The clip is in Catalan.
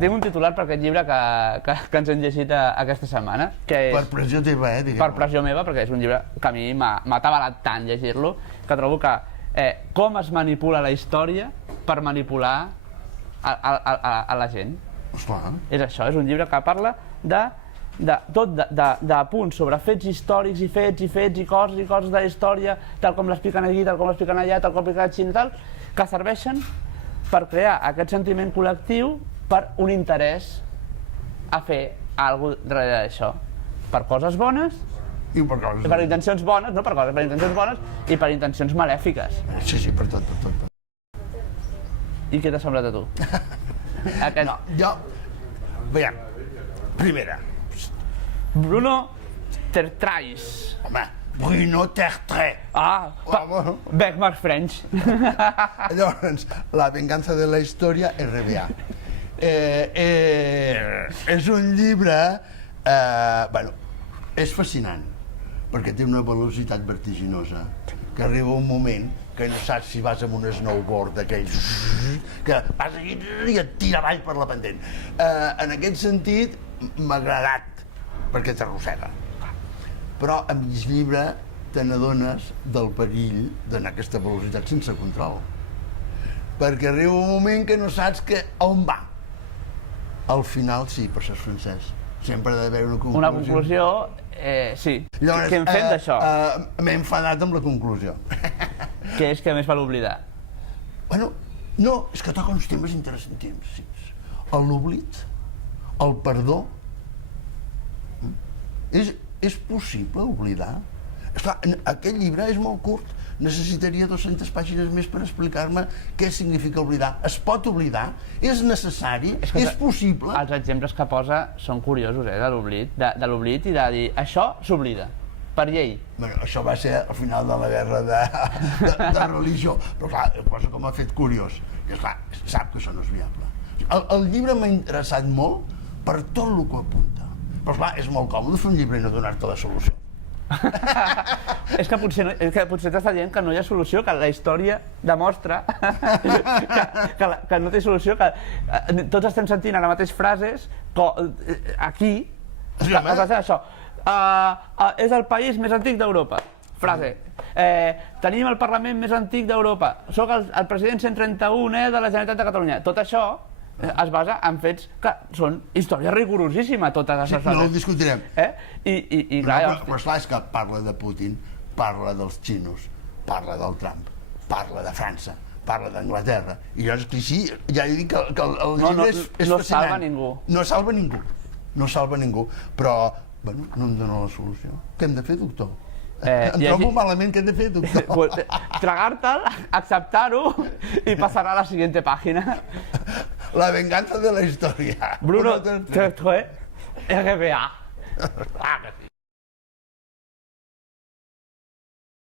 tinc un titular per aquest llibre que ens hem llegit aquesta setmana. Per pressió teva, diguem-ho. Per pressió meva, perquè és un llibre que a mi m'ha atabalat tant llegir-lo, que trobo que com es manipula la història per manipular a la gent. Esclar. És això, és un llibre que parla de punts sobre fets històrics i fets i coses de la història, tal com l'expliquen aquí, tal com l'expliquen allà, tal com l'expliquen així i tal, que serveixen per crear aquest sentiment col·lectiu per un interès a fer alguna cosa darrere d'això. Per coses bones, per intencions bones, no per coses, per intencions bones i per intencions malèfiques. Sí, per tot. I què t'ha semblat a tu? No, jo... Veiem, primera. Bruno Tertrais. Home, Bruno Tertrais. Beckmark French. Llavors, La venganza de la història, RBA. És un llibre... Bueno, és fascinant, perquè té una velocitat vertiginosa, que arriba un moment que no saps si vas amb un snowboard d'aquells que vas aquí i et tira avall per la pendent. En aquest sentit, m'ha agradat, perquè t'arrossega. Però a mig llibre te n'adones del perill d'anar a aquesta velocitat sense control. Perquè arriba un moment que no saps on va. Al final, sí, per ser francès, sempre ha d'haver una conclusió. Una conclusió, sí. Llavors, què en fem d'això? M'he enfadat amb la conclusió. Què és que més val oblidar? Bueno, no, és que toca uns temes interessantíssims. L'oblit, el perdó. És possible oblidar? Esclar, aquest llibre és molt curt. Necessitaria 200 pàgines més per explicar-me què significa oblidar. Es pot oblidar? És necessari? És possible? Els exemples que posa són curiosos, de l'oblit i de dir això s'oblida, per llei. Bueno, això va ser al final de la guerra de religió, però clar, posa com a fet curiós, que clar, sap que això no és viable. El llibre m'ha interessat molt per tot el que apunta, però clar, és molt còmode fer un llibre i no donar-te la solució. És que potser t'està dient que no hi ha solució, que la història demostra que no té solució, que tots estem sentint ara mateix frases aquí, que es va ser això. És el país més antic d'Europa. Frase. Tenim el Parlament més antic d'Europa. Soc el president 131 de la Generalitat de Catalunya. Tot això es basa en fets que són història rigorosíssima, totes aquestes frases. No ho discutirem. Però clar, és que parla de Putin, parla dels xinos, parla del Trump, parla de França, parla d'Anglaterra. I llavors, sí, ja he dit que el llibre és fascinant. No salva ningú. No salva ningú. Però, bueno, no em dona la solució. Què hem de fer, doctor? Em trobo malament, què hem de fer, doctor? Tragar-te'l, acceptar-ho i passar a la següent pàgina. La venganza de la història. Bruno Tertrais, RBA.